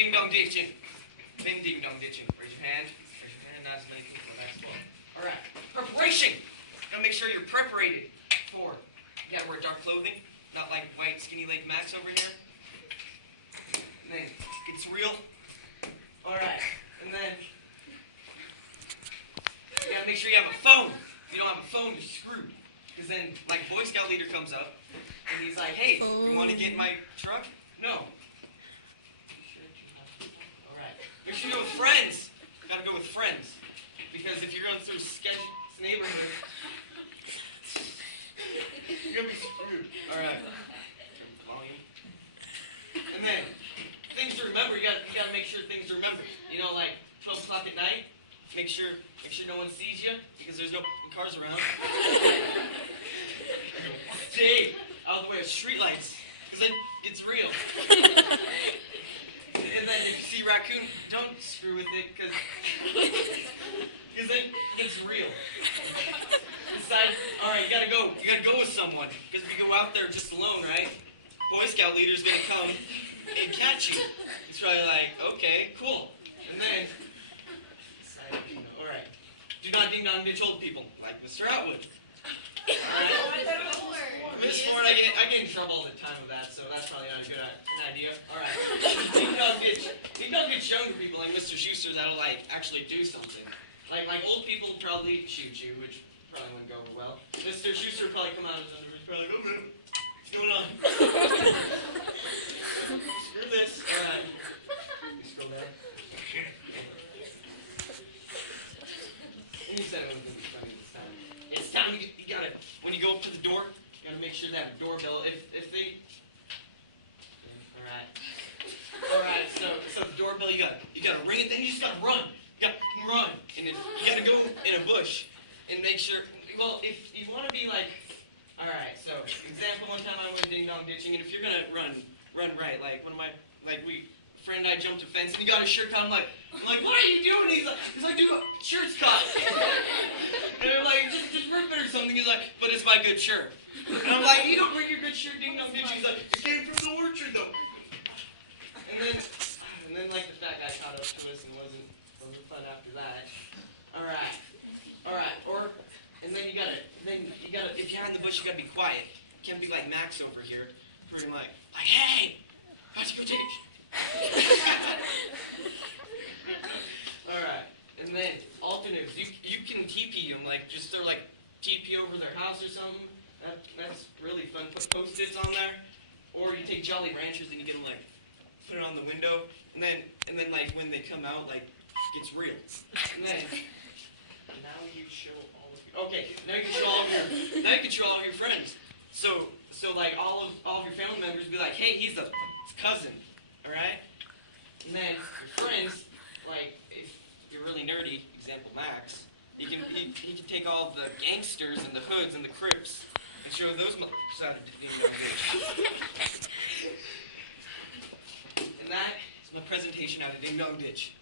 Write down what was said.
ding dong ditching. Been ding dong ditching. Raise your hand. Raise your hand. Not as many people. That's 12. All right. Preparation. Gotta make sure you're preparated for. You gotta wear dark clothing, not like white skinny leg Max over here. And then it's real. All right. And then you gotta make sure you have a phone. If you don't have a phone, you're screwed. Because then, like, Boy Scout leader comes up, and he's like, hey, you want to get in my truck? No. All right. Make sure you go with friends. You gotta go with friends. Because if you're going through sketchy neighborhood, you're gonna be screwed. All right. Volume. And then things to remember. You gotta make sure things to remember. You know, like 12 o'clock at night. Make sure no one sees you because there's no cars around. Stay out of the way of streetlights because then it's real. And then if you see raccoon, don't screw with it because then it's real. Decide, all right, you gotta go with someone because if you go out there just alone, right? Boy Scout leader's gonna come and catch you. He's probably like, okay, cool. And then decide, all right, do not ding dong ditch old people like Mr. Atwood. Miss Ford, I get in trouble all the time with that, so that's probably not a good idea. All right, ding dong ditch younger people like Mr. Schuster that'll like actually do something. Like old people probably shoot you, which probably wouldn't go over well. Mr. Schuster would probably come out of his underwear, probably like, okay, what's going on? Screw this. All right. You scroll down. And you said it wasn't going to be funny this time. It's time you gotta, when you go up to the door, you gotta make sure they have a doorbell. If they, all right. So the doorbell, you gotta ring it. Then you just gotta run. You gotta run, and then you gotta go in a bush and make sure. Well, if you want to be like, all right. So example, one time I went ding dong ditching, and if you're gonna run right, like one of my friend and I jumped a fence, and he got his shirt caught. I'm like, what are you doing? He's like, dude, shirt's caught. And I'm like, just rip it or something. He's like, but it's my good shirt. And I'm like, you don't bring your good shirt, ding dong ditch. He's like, it came from the orchard though. And then like the fat guy caught up to us and wasn't fun after that. All right. And then you gotta, if you're in the bush, you gotta be quiet. You can't be like Max over here, pretty like, hey, got to go ditch. All right. And then alternatives, you can TP them, like just throw like TP over their house or something. That's really fun. Put Post-its on there, or you take Jolly Ranchers and you get them like put it on the window, and then like when they come out, like it's real. And then now you show all of your, okay. Now you can show all of your friends. So like all of your family members will be like, hey, he's his cousin, all right? And then your friends, like if you're really nerdy, example Max, he can take all the gangsters and the hoods and the Crips and show those motherfuckers how to do it. And that is my presentation out of Ding Dong Ditch.